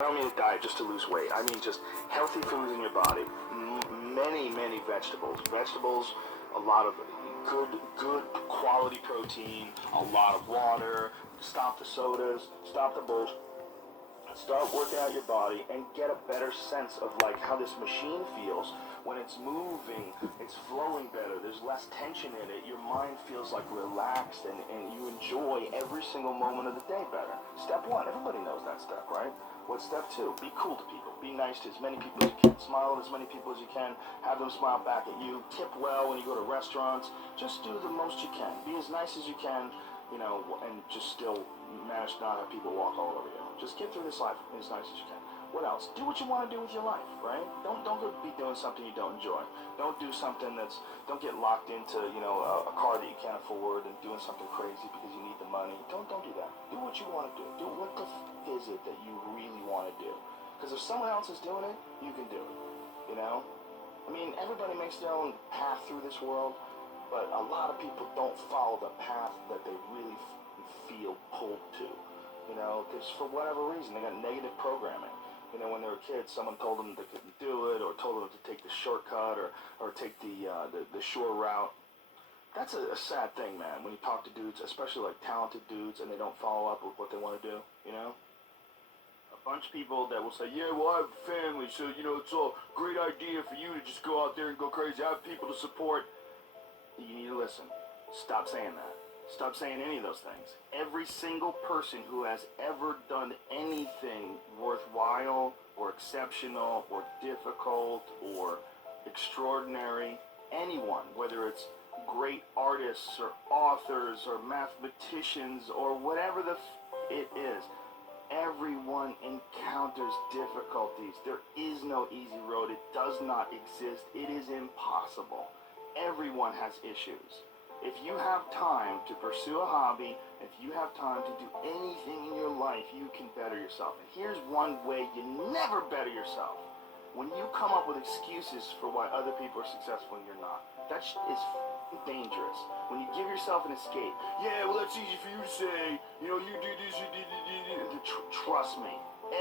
I don't mean a diet just to lose weight. I mean just healthy foods in your body. Many vegetables. Vegetables, a lot of good quality protein, a lot of water. Stop the sodas, stop the bullshit. Start working out your body and get a better sense of like how this machine feels when it's moving, it's flowing better, there's less tension in it, your mind feels like relaxed and you enjoy every single moment of the day better. Step one, everybody knows that step, right? What's step two? Be cool to people. Be nice to as many people as you can. Smile at as many people as you can. Have them smile back at you. Tip well when you go to restaurants. Just do the most you can. Be as nice as you can, you know, and just still manage to not have people walk all over you. Just get through this life as nice as you can. What else? Do what you want to do with your life, right? Don't go be doing something you don't enjoy. Don't do something don't get locked into, you know, a car that you can't afford and doing something crazy because you need the money. Don't do that. Do what you want to do. Do what the is it that you really want to do. Because if someone else is doing it, you can do it, you know? I mean, everybody makes their own path through this world, but a lot of people don't follow the path that they really feel pulled to. You know, because for whatever reason, they got negative programming. You know, when they were kids, someone told them they couldn't do it, or told them to take the shortcut, or take the short route. That's a sad thing, man, when you talk to dudes, especially like talented dudes, and they don't follow up with what they want to do, you know? A bunch of people that will say, yeah, well, I have a family, so, you know, it's a great idea for you to just go out there and go crazy. I have people to support. You need to listen. Stop saying that. Stop saying any of those things. Every single person who has ever done anything worthwhile or exceptional or difficult or extraordinary, anyone, whether it's great artists or authors or mathematicians or whatever it is, everyone encounters difficulties. There is no easy road. It does not exist. It is impossible. Everyone has issues. If you have time to pursue a hobby, if you have time to do anything in your life, you can better yourself. And here's one way you never better yourself. When you come up with excuses for why other people are successful and you're not, that is dangerous. When you give yourself an escape, yeah, well, that's easy for you to say, you know, you do this, you do. Trust me,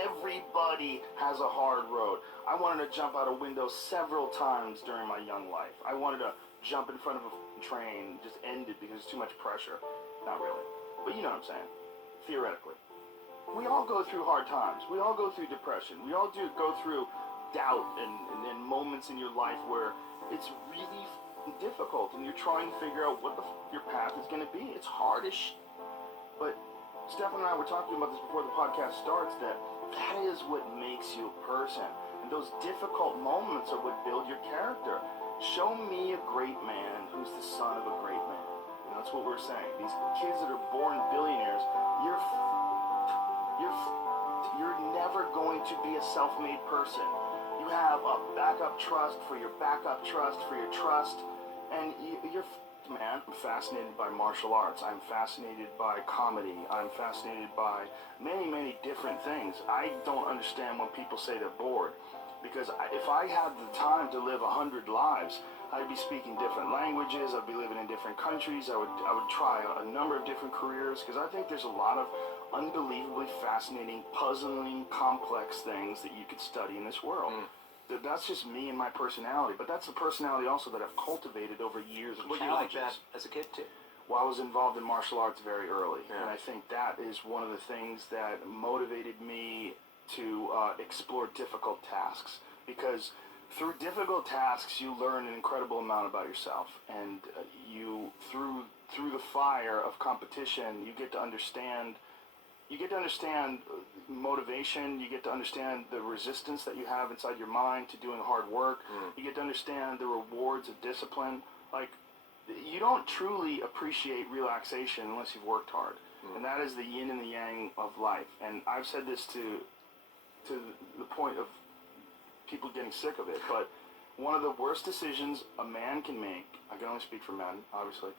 everybody has a hard road. I wanted to jump out a window several times during my young life. I wanted to jump in front of a train, just end it because it's too much pressure. Not really, but you know what I'm saying, theoretically. We all go through hard times. We all go through depression. We all go through doubt and moments in your life where it's really difficult and you're trying to figure out what your path is going to be. It's hard as but Stefan and I were talking about this before the podcast starts, that is what makes you a person. And those difficult moments are what build your character. Show me a great man who's the son of a great man. You know, that's what we're saying. These kids that are born billionaires, you're never going to be a self-made person. You have a backup trust for your backup trust for your trust, and you're man. I'm fascinated by martial arts. I'm fascinated by comedy. I'm fascinated by many different things. I don't understand when people say they're bored. Because if I had the time to live 100 lives, I'd be speaking different languages, I'd be living in different countries, I would try a number of different careers, because I think there's a lot of unbelievably fascinating, puzzling, complex things that you could study in this world. That's just me and my personality, but that's a personality also that I've cultivated over years of challenges. Were you like that as a kid too? Well, I was involved in martial arts very early, and I think that is one of the things that motivated me to explore difficult tasks, because through difficult tasks you learn an incredible amount about yourself, and you through the fire of competition you get to understand motivation, you get to understand the resistance that you have inside your mind to doing hard work, you get to understand the rewards of discipline. Like, you don't truly appreciate relaxation unless you've worked hard, and that is the yin and the yang of life. And I've said this to the point of people getting sick of it, but one of the worst decisions a man can make, I can only speak for men, obviously,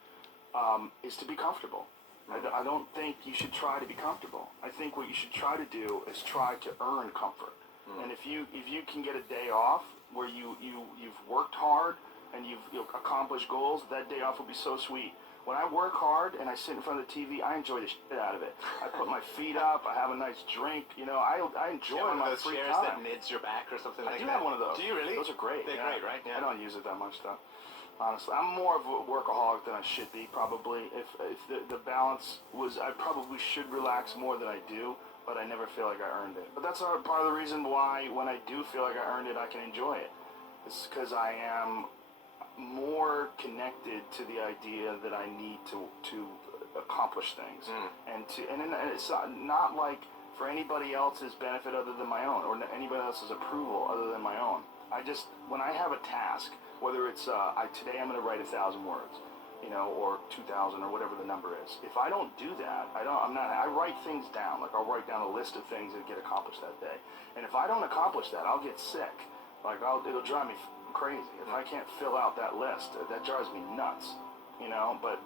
is to be comfortable. I don't think you should try to be comfortable. I think what you should try to do is try to earn comfort. And if you can get a day off where you've worked hard and you've accomplished goals, that day off will be so sweet. When I work hard and I sit in front of the TV, I enjoy the shit out of it. I put my feet up, I have a nice drink, I enjoy my free time. Chairs that knids your back or something like that? I do have one of those. Do you really? Those are great. They're great, right? Yeah. I don't use it that much, though. Honestly, I'm more of a workaholic than I should be, probably. If the balance was, I probably should relax more than I do, but I never feel like I earned it. But that's part of the reason why, when I do feel like I earned it, I can enjoy it. It's because I am more connected to the idea that I need to accomplish things, and it's not like for anybody else's benefit other than my own, or anybody else's approval other than my own. When I have a task, whether it's today I'm going to write 1,000 words, or 2,000 or whatever the number is. If I don't do that, I write things down. Like I'll write down a list of things that get accomplished that day, and if I don't accomplish that, I'll get sick. Like it'll drive me crazy if I can't fill out that list. That drives me nuts, But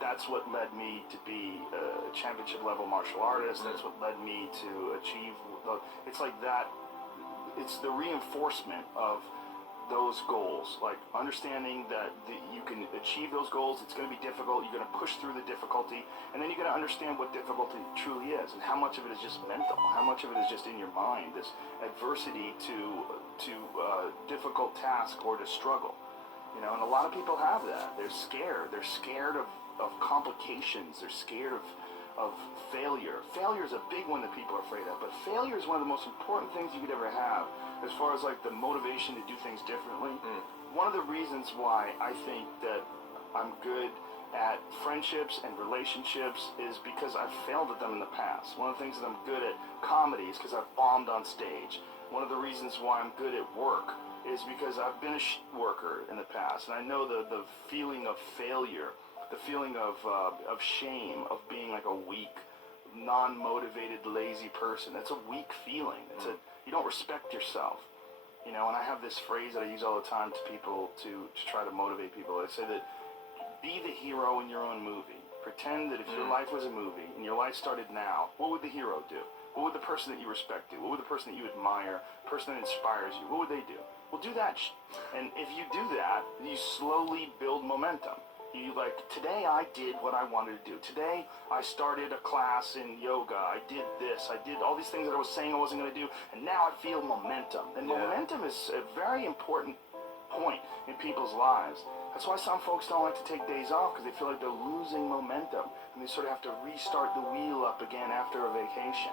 that's what led me to be a championship level martial artist. That's what led me to achieve. It's like that. It's the reinforcement of those goals, like understanding that you can achieve those goals. It's going to be difficult. You're going to push through the difficulty, and then you're going to understand what difficulty truly is, and how much of it is just mental, how much of it is just in your mind. This adversity to difficult task or to struggle, and a lot of people have that. They're scared. They're scared of complications. They're scared of failure. Failure is a big one that people are afraid of, but failure is one of the most important things you could ever have as far as like the motivation to do things differently. One of the reasons why I think that I'm good at friendships and relationships is because I've failed at them in the past. One of the things that I'm good at comedy is because I've bombed on stage. One of the reasons why I'm good at work is because I've been a worker in the past, and I know the feeling of failure, the feeling of shame, of being like a weak, non-motivated, lazy person. That's a weak feeling. You don't respect yourself. And I have this phrase that I use all the time to people to try to motivate people. I say that be the hero in your own movie. Pretend that if your life was a movie and your life started now, what would the hero do? What would the person that you respect do? What would the person that you admire, the person that inspires you, what would they do? Well, do that. And if you do that, you slowly build momentum. Today I did what I wanted to do. Today I started a class in yoga. I did this. I did all these things that I was saying I wasn't going to do. And now I feel momentum. And momentum is a very important point in people's lives. That's why some folks don't like to take days off, because they feel like they're losing momentum. And they sort of have to restart the wheel up again after a vacation.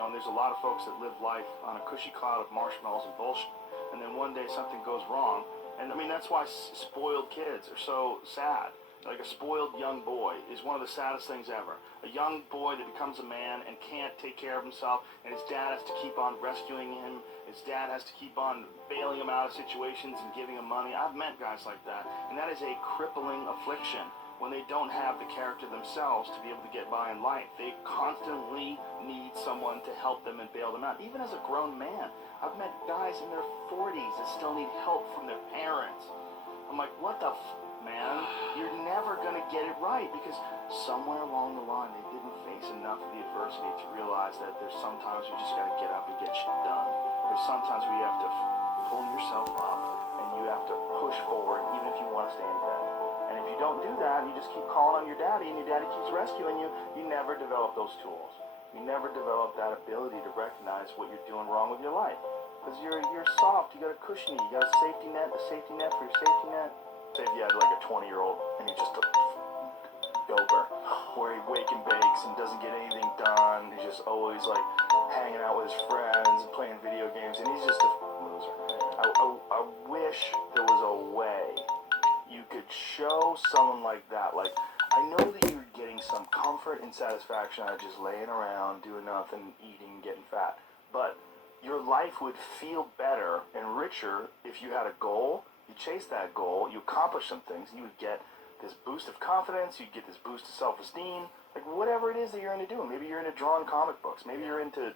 And there's a lot of folks that live life on a cushy cloud of marshmallows and bullshit. And then one day something goes wrong. And that's why spoiled kids are so sad. Like a spoiled young boy is one of the saddest things ever. A young boy that becomes a man and can't take care of himself, and his dad has to keep on rescuing him. His dad has to keep on bailing him out of situations and giving him money. I've met guys like that, and that is a crippling affliction when they don't have the character themselves to be able to get by in life. They constantly need someone to help them and bail them out. Even as a grown man, I've met guys in their 40s that still need help from their parents. I'm like, what the man? You're never going to get it right, because somewhere along the line they didn't face enough of the adversity to realize that there's sometimes you just got to get up and get shit done. There's sometimes where you have to pull yourself up and you have to push forward even if you want to stay in bed. And if you don't do that, you just keep calling on your daddy and your daddy keeps rescuing you, you never develop those tools. You never develop that ability to recognize what you're doing wrong with your life. Because you're soft, you got a cushiony, you got a safety net for your safety net. Say if you had like a 20-year-old and he's just a doper, where he wake and bakes and doesn't get anything done. He's just always like hanging out with his friends and playing video games, and he's just a loser. I wish there was a way you could show someone like that. Like, I know that you're getting some comfort and satisfaction out of just laying around, doing nothing, eating, getting fat, but your life would feel better and richer if you had a goal. You chase that goal, you accomplish some things, you would get this boost of confidence, you'd get this boost of self-esteem, like whatever it is that you're into doing. Maybe you're into drawing comic books, maybe you're into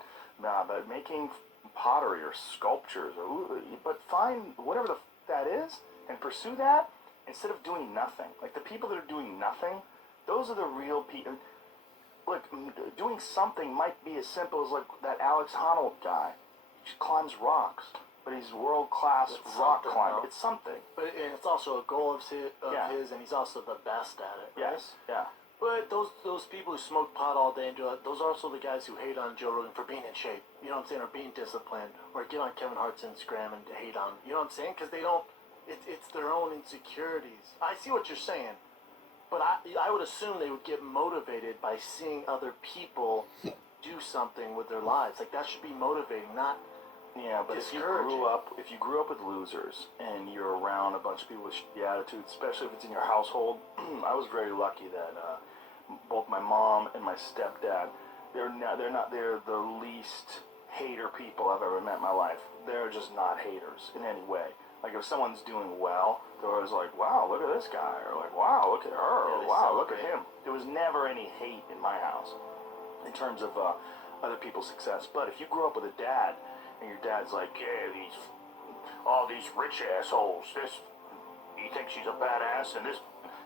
making pottery or sculptures, but find whatever that is and pursue that instead of doing nothing. Like the people that are doing nothing, those are the real people. Look, doing something might be as simple as like that Alex Honnold guy. He just climbs rocks. but he's world-class It's rock something, climber. though. It's something. But it's also a goal of Yeah. his, and he's also the best at it. Right? Yes, yeah. But those people who smoke pot all day and do it, those are also the guys who hate on Joe Rogan for being in shape. You know what I'm saying? Or being disciplined. Or get on Kevin Hart's Instagram and hate on. You know what I'm saying? Because they don't. It's their own insecurities. I see what you're saying. But I would assume they would get motivated by seeing other people do something with their lives. Like, that should be motivating, not Yeah, but if you grew up with losers and you're around a bunch of people with shitty attitudes, especially if it's in your household, I was very lucky that both my mom and my stepdad, they're the least hater people I've ever met in my life. They're just not haters in any way. Like, if someone's doing well, they're always like, wow, look at this guy, or like, wow, look at her, or wow, look at him. There was never any hate in my house in terms of other people's success. But if you grew up with a dad, and your dad's like, yeah, all these rich assholes, he thinks she's a badass, and this,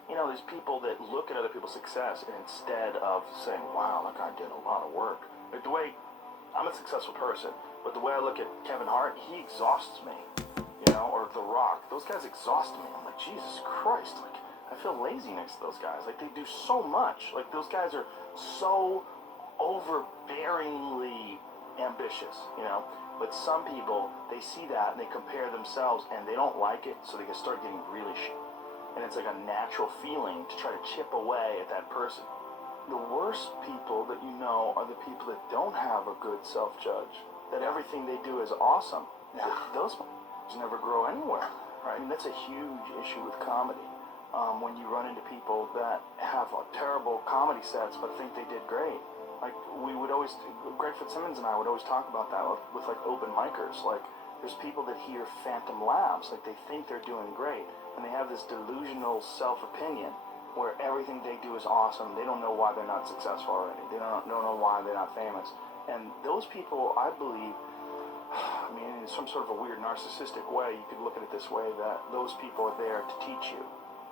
there's people that look at other people's success, and instead of saying, wow, that guy did a lot of work. Like, the way, I'm a successful person, but the way I look at Kevin Hart, he exhausts me, or The Rock. Those guys exhaust me. I'm like, Jesus Christ, like, I feel lazy next to those guys. Like, they do so much. Like, those guys are so overbearingly ambitious, But some people, they see that and they compare themselves and they don't like it, so they can start getting really shit. And it's like a natural feeling to try to chip away at that person. The worst people that you know are the people that don't have a good self-judge, that everything they do is awesome. Those never grow anywhere, right? I mean, that's a huge issue with comedy. When you run into people that have terrible comedy sets but think they did great. Like, Greg Fitzsimmons and I would always talk about that with like open micers. Like, there's people that hear phantom laughs, like they think they're doing great, and they have this delusional self-opinion where everything they do is awesome. They don't know why they're not successful already. They don't know why they're not famous. And those people, I believe, I mean, in some sort of a weird narcissistic way, you could look at it this way, that those people are there to teach you.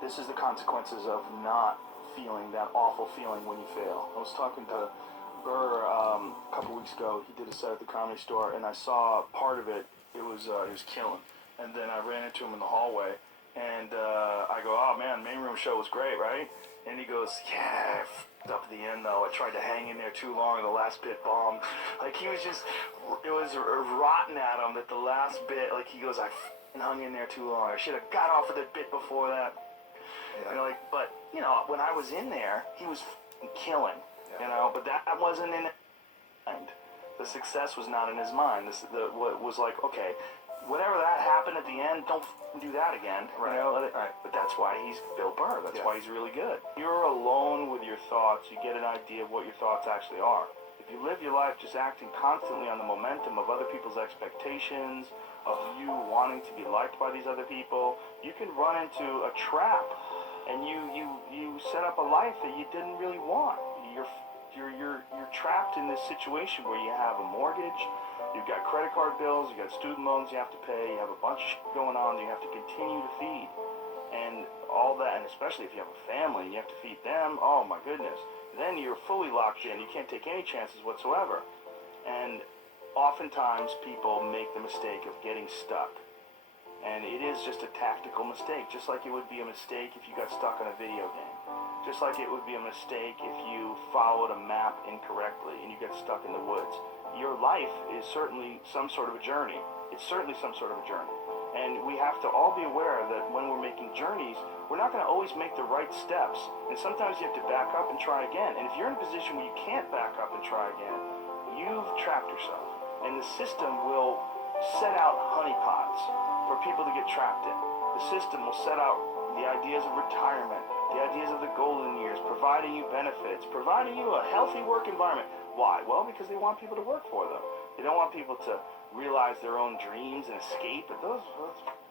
This is the consequences of not feeling that awful feeling when you fail. I was talking to Burr a couple weeks ago. He did a set at the Comedy Store, and I saw part of it. He was killing. And then I ran into him in the hallway, and I go, oh man, main room show was great, right? And he goes, yeah, I f***ed up at the end though. I tried to hang in there too long, and the last bit bombed. Like, he was just, it was rotten at him that the last bit, like, he goes, I f***ing hung in there too long. I should have got off of the bit before that. Yeah. But when I was in there, he was f***ing killing. But that wasn't in his mind. The success was not in his mind. What was like, okay, whatever that happened at the end, don't do that again. Right. Right. But that's why he's Bill Burr. That's why he's really good. You're alone with your thoughts. You get an idea of what your thoughts actually are. If you live your life just acting constantly on the momentum of other people's expectations, of you wanting to be liked by these other people, you can run into a trap, and you set up a life that you didn't really want. You're trapped in this situation where you have a mortgage, you've got credit card bills, you've got student loans you have to pay, you have a bunch of shit going on that you have to continue to feed. And all that, and especially if you have a family and you have to feed them, oh my goodness. Then you're fully locked in. You can't take any chances whatsoever. And oftentimes people make the mistake of getting stuck. And it is just a tactical mistake, just like it would be a mistake if you got stuck on a video game. Just like it would be a mistake if you followed a map incorrectly and you get stuck in the woods. Your life is certainly some sort of a journey. It's certainly some sort of a journey. And we have to all be aware that when we're making journeys, we're not going to always make the right steps. And sometimes you have to back up and try again. And if you're in a position where you can't back up and try again, you've trapped yourself. And the system will set out honeypots for people to get trapped in. The system will set out the ideas of retirement, the ideas of the golden years, providing you benefits, providing you a healthy work environment. Why? Well, because they want people to work for them. They don't want people to realize their own dreams and escape. But those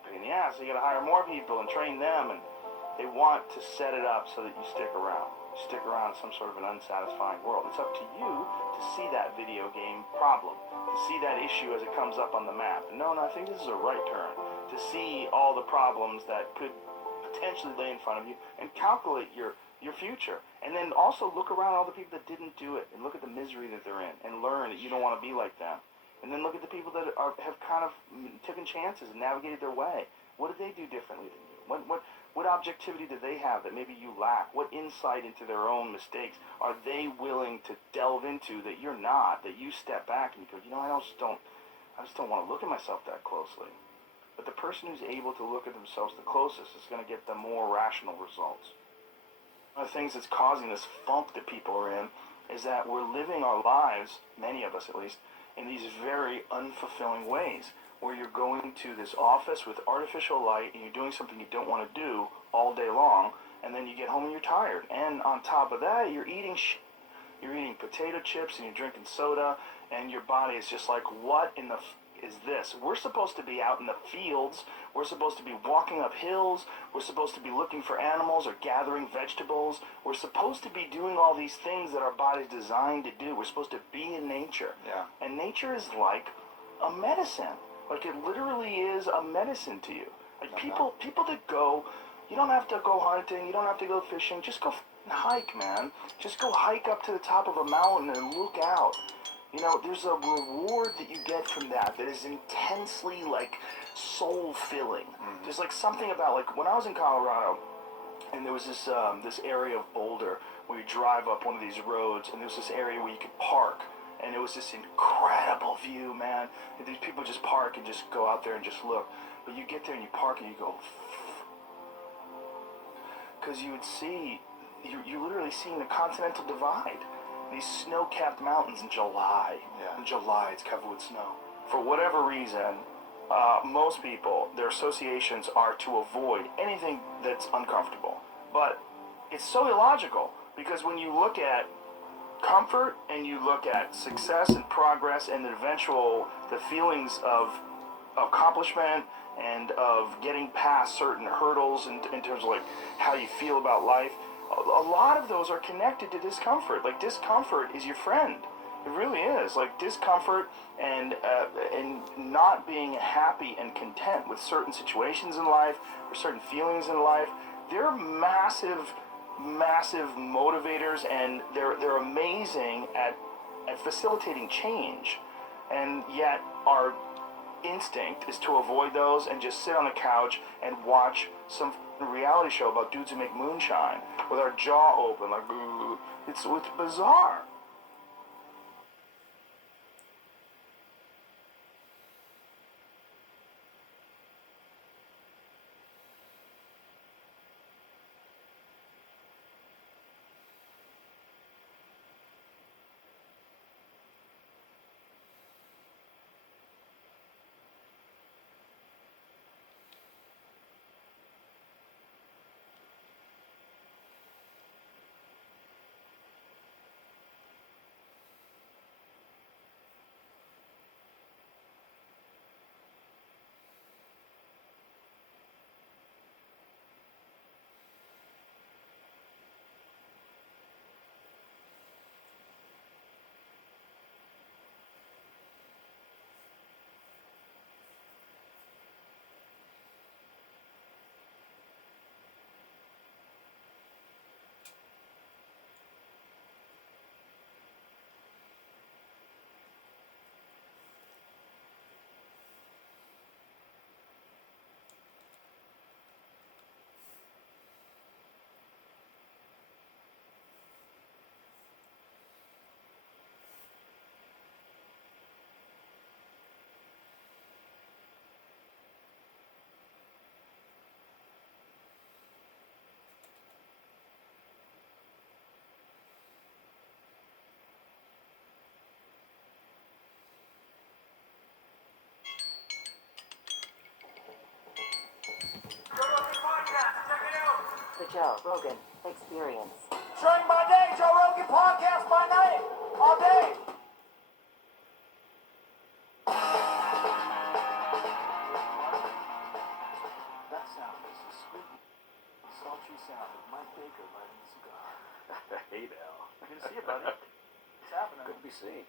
pain in the ass. So you got to hire more people and train them, and they want to set it up so that you stick around. You stick around in some sort of an unsatisfying world. It's up to you to see that video game problem, to see that issue as it comes up on the map. No, I think this is a right turn. To see all the problems that could potentially lay in front of you and calculate your future. And then also look around all the people that didn't do it and look at the misery that they're in and learn that you don't want to be like them. And then look at the people that have kind of taken chances and navigated their way. What did they do differently than you? What objectivity do they have that maybe you lack? What insight into their own mistakes are they willing to delve into that you're not? That you step back and you go, I just don't want to look at myself that closely. But the person who's able to look at themselves the closest is going to get the more rational results. One of the things that's causing this funk that people are in is that we're living our lives, many of us at least, in these very unfulfilling ways, where you're going to this office with artificial light and you're doing something you don't want to do all day long, and then you get home and you're tired. And on top of that, you're eating you're eating potato chips and you're drinking soda, and your body is just like, what in the is this? We're supposed to be out in the fields. We're supposed to be walking up hills. We're supposed to be looking for animals or gathering vegetables. We're supposed to be doing all these things that our body's designed to do. We're supposed to be in nature. Yeah. And nature is like a medicine. Like, it literally is a medicine to you. Like, people that go, you don't have to go hunting, you don't have to go fishing, just go hike, man. Just go hike up to the top of a mountain and look out. There's a reward that you get from that is intensely, soul-filling. Mm-hmm. There's, something about, when I was in Colorado, and there was this area of Boulder where you drive up one of these roads, and there was this area where you could park, and it was this incredible view, man. And these people just park and just go out there and just look. But you get there and you park and you go, because you would see, you're literally seeing the Continental Divide. These snow-capped mountains in July. Yeah. In July, it's covered with snow. For whatever reason, most people, their associations are to avoid anything that's uncomfortable. But it's so illogical, because when you look at comfort and you look at success and progress and the feelings of accomplishment and of getting past certain hurdles in terms of how you feel about life, a lot of those are connected to discomfort. Discomfort is your friend. It really is. Discomfort and not being happy and content with certain situations in life or certain feelings in life, they're massive motivators, and they're amazing at facilitating change. And yet our instinct is to avoid those and just sit on the couch and watch some reality show about dudes who make moonshine with our jaw open, it's bizarre. The Joe Rogan Experience. During my day, Joe Rogan podcast by night, all day. That sound is a sweet, sultry sound of Mike Baker lighting a cigar. Hey now. Good to see you, buddy. What's happening? Good to be seen.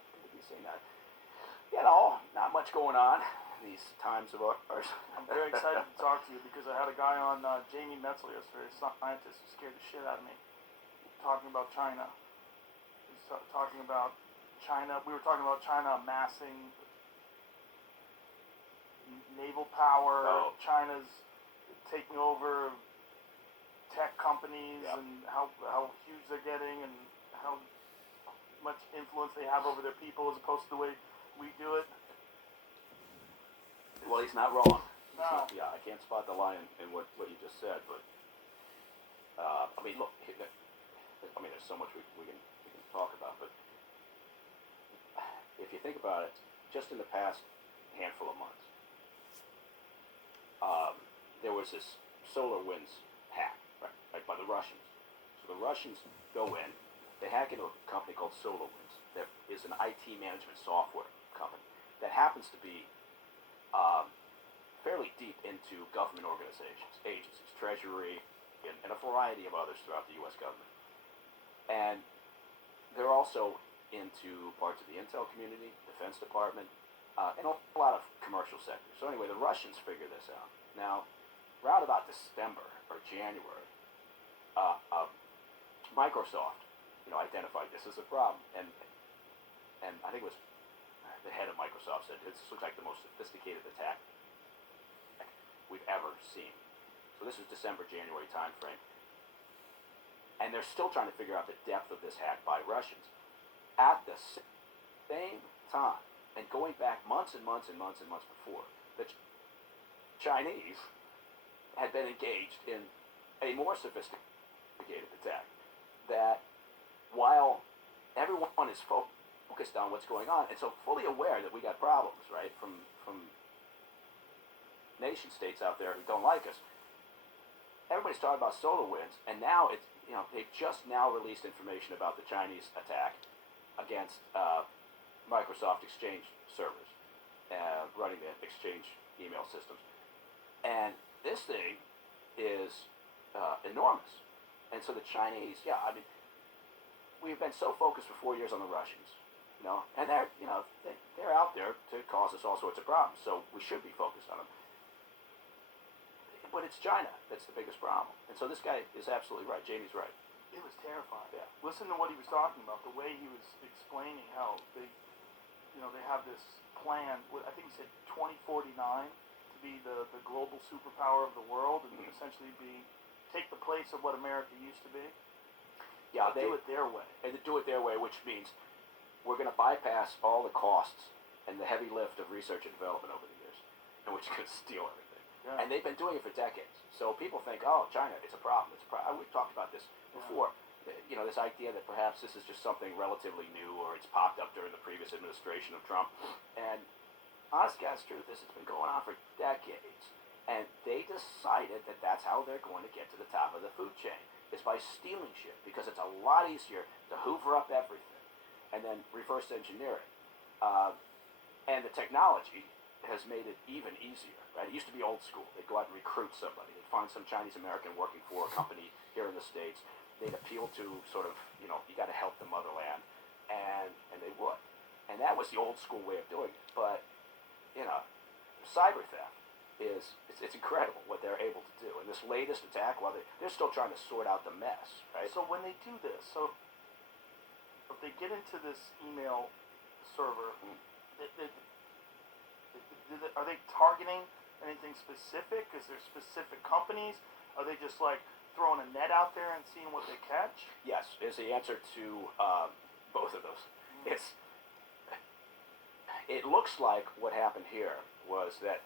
Not much going on these times of ours. I'm very excited to talk to you because I had a guy on, Jamie Metzl yesterday, a scientist who scared the shit out of me, talking about China. He was talking about China. We were talking about China amassing naval power. Oh. China's taking over tech companies Yep. and how huge they're getting and how much influence they have over their people as opposed to the way we do it. Well, he's not wrong. No. Yeah, I can't spot the line in what you just said, but I mean, look, I mean, there's so much we can talk about, but if you think about it, just in the past handful of months, there was this solar winds hack, right, by the Russians. So the Russians go in, they hack into a company called SolarWinds. That is an IT management software company that happens to be fairly deep into government organizations, agencies, Treasury, and a variety of others throughout the U.S. government. And they're also into parts of the intel community, Defense Department, and a lot of commercial sectors. So anyway, the Russians figure this out. Now, around about December or January, Microsoft, identified this as a problem, and I think it was the head of Microsoft said this looks like the most sophisticated attack we've ever seen. So this is December, January timeframe, and they're still trying to figure out the depth of this hack by Russians. At the same time, and going back months and months and months and months before, the Chinese had been engaged in a more sophisticated attack. That while everyone is focused on what's going on, and so fully aware that we got problems, right, from nation states out there who don't like us, everybody's talking about solar winds, and now it's, they've just now released information about the Chinese attack against Microsoft Exchange servers, running the Exchange email systems. And this thing is enormous. And so the Chinese, we've been so focused for 4 years on the Russians, and they're out there to cause us all sorts of problems, so we should be focused on them. But it's China that's the biggest problem. And so this guy is absolutely right. Jamie's right. It was terrifying. Yeah. Listen to what he was talking about, the way he was explaining how they have this plan. I think he said 2049 to be the global superpower of the world and essentially take the place of what America used to be. Yeah, they do it their way. And to do it their way, which means we're going to bypass all the costs and the heavy lift of research and development over the years, and we're just going to steal everything. Yeah. And they've been doing it for decades. So people think, oh, China, it's a problem. We've talked about this before. Yeah. This idea that perhaps this is just something relatively new, or it's popped up during the previous administration of Trump. And honest God's truth is, it's been going on for decades. And they decided that that's how they're going to get to the top of the food chain, is by stealing shit, because it's a lot easier to hoover up everything and then reverse engineer it. And the technology has made it even easier, right? It used to be old school. They'd go out and recruit somebody. They'd find some Chinese American working for a company here in the States. They'd appeal to sort of, you got to help the motherland, and they would. And that was the old school way of doing it. But, cyber theft it's incredible what they're able to do. And this latest attack, while they're still trying to sort out the mess, right? So when they do this, if they get into this email server, are they targeting anything specific? Is there specific companies? Are they just like throwing a net out there and seeing what they catch? Yes, is the answer to both of those. It looks like what happened here was that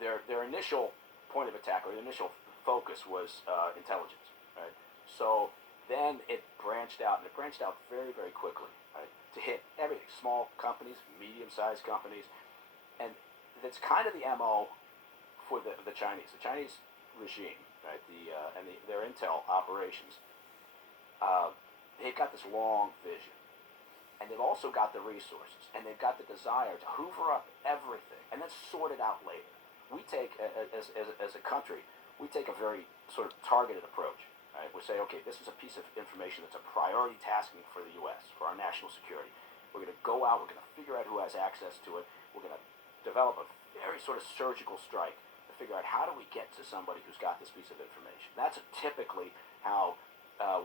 their initial point of attack, or the initial focus, was intelligence, right? So then it branched out, and it branched out very, very quickly, right, to hit everything, small companies, medium-sized companies, and that's kind of the MO for the Chinese. The Chinese regime, right, their intel operations, they've got this long vision, and they've also got the resources, and they've got the desire to hoover up everything and then sort it out later. We take, as a country, we take a very sort of targeted approach. Right? We say, okay, this is a piece of information that's a priority tasking for the U.S., for our national security. We're going to go out, we're going to figure out who has access to it, we're going to develop a very sort of surgical strike to figure out how do we get to somebody who's got this piece of information. That's typically how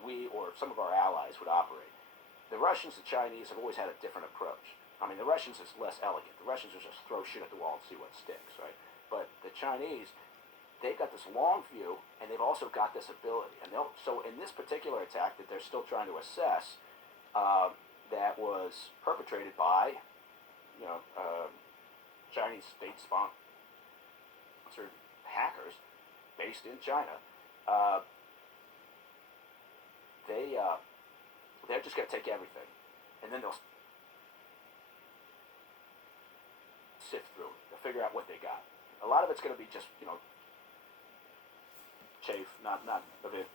we or some of our allies would operate. The Russians and Chinese have always had a different approach. I mean, the Russians is less elegant. The Russians will just throw shit at the wall and see what sticks, right? But the Chinese, they've got this long view, and they've also got this ability. And so in this particular attack that they're still trying to assess, that was perpetrated by, Chinese state-sponsored hackers based in China. They're just going to take everything, and then they'll sift through it. They'll figure out what they got. A lot of it's going to be just, chafe, not of it.